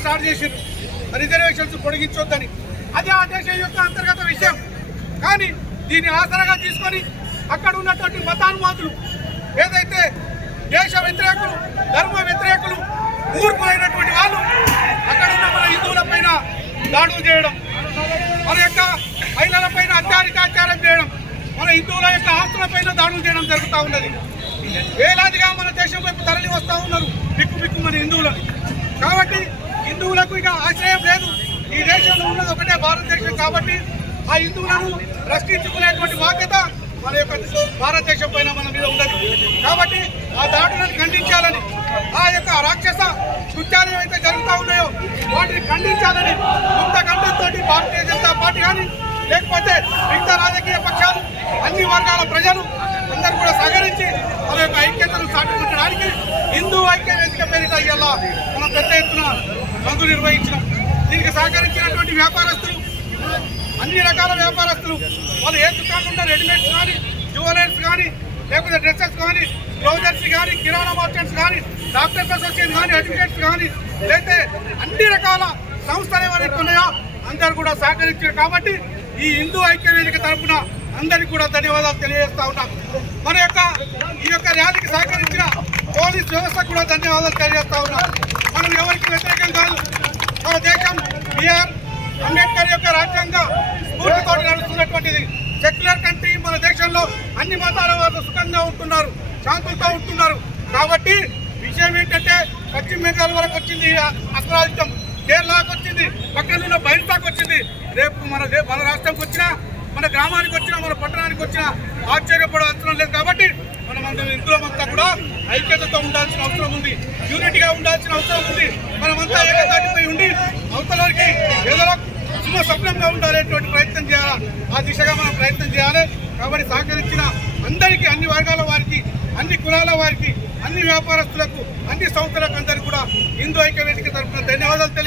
Start చేసిండ్రు. Reservations పొడిగించొద్దని. అదే ఆ దేశం యొక్క అంతర్గత విషయం. కానీ దీన్ని ఆసరాగా తీసుకొని అక్కడ ఉన్నటువంటి మతానుమాతులు ఏదైతే దేశ వ్యతిరేకులు ధర్మ వ్యతిరేకులు ఊర్పులైనటువంటి వాళ్ళు అక్కడ ఉన్న మన హిందువుల పైన దాడులు చేయడం మన యొక్క మహిళల పైన అత్యాచారం చేయడం మన హిందువుల యొక్క ఆస్తుల పైన దాడులు చేయడం జరుగుతూ ఉన్నది. వేలాదిగా మన దేశం వైపు తరలి వస్తూ ఉన్నారు బిక్కు బిక్కు మన హిందువులను. కాబట్టి హిందువులకు ఇక ఆశ్రయం లేదు. ఈ దేశంలో ఉన్నది ఒకటే భారతదేశం కాబట్టి ఆ హిందువులను రక్షించుకునేటువంటి బాధ్యత మన యొక్క భారతదేశం పైన మన మీద ఉండదు కాబట్టి ఆ దాడులను ఖండించాలని ఆ యొక్క రాక్షస కృత్యాలు ఏవైతే జరుగుతూ ఉన్నాయో వాటిని ఖండించాలని ముక్త ఖండంతో భారతీయ జనతా పార్టీ కానీ లేకపోతే మిగతా రాజకీయ పక్షాలు అన్ని వర్గాల ప్రజలు అందరూ కూడా సహకరించి మన యొక్క ఐక్యతను సాటించడానికి హిందూ ఐక్య వేదిక పేరిట ఇవాళ మనం పెద్ద బంధు నిర్వహించడం దీనికి సహకరించినటువంటి వ్యాపారస్తులు అన్ని రకాల వ్యాపారస్తులు వాళ్ళు ఏ దుకాణం రెడీమేడ్స్ కానీ జ్యువెలర్స్ కానీ లేకపోతే డ్రెస్సెస్ కానీ బ్లౌజర్స్ కానీ కిరాణా మార్కెట్స్ కానీ డాక్టర్స్ అసోసియేషన్ కానీ అడ్వకేట్స్ కానీ లేకపోతే అన్ని రకాల సంస్థలు ఎవరైతే ఉన్నాయో అందరు కూడా సహకరించారు. కాబట్టి ఈ హిందూ ఐక్య వేదిక తరపున అందరికీ కూడా ధన్యవాదాలు తెలియజేస్తా ఉన్నాం. మన యొక్క ఈ యొక్క ర్యాలీకి సహకరించిన పోలీస్ వ్యవస్థకు కూడా ధన్యవాదాలు తెలియజేస్తా ఉన్నాం. మనం ఎవరికి వ్యతిరేకం కాదు. మన దేశం బిఆర్ అంబేద్కర్ యొక్క రాజ్యాంగ స్ఫూర్తితో నడుస్తున్నటువంటిది. సెక్యులర్ కంట్రీ మన దేశంలో అన్ని మతాల వారు సుఖంగా ఉంటున్నారు శాంతులతో ఉంటున్నారు. కాబట్టి విషయం ఏంటంటే పశ్చిమ బెంగాల్ వరకు వచ్చింది ఈ కేరళకు వచ్చింది పక్కనున్న బయటకు వచ్చింది. రేపు మన మన రాష్ట్రంకి వచ్చినా మన గ్రామానికి వచ్చినా మన పట్టణానికి వచ్చినా ఆశ్చర్యపడాల్సిన లేదు కాబట్టి మనం అందరం హిందువులమంతా కూడా ఐక్యతతో ఉండాల్సిన అవసరం ఉంది. యూనిటీగా ఉండాల్సిన అవసరం ఉంది. మనమంతా ఏకతాటిపై ఉండి అవతలకి ఏదో శుభ స్వప్నంగా ఉండాలనేటువంటి ప్రయత్నం చేయాలి? ఆ దిశగా మనం ప్రయత్నం చేయాలి. కాబట్టి సహకరించిన అందరికీ అన్ని వర్గాల వారికి అన్ని కులాల వారికి అన్ని వ్యాపారస్తులకు అన్ని సంస్థలకు అందరికీ కూడా హిందూ ఐక్య వేదిక తరఫున ధన్యవాదాలు తెలియ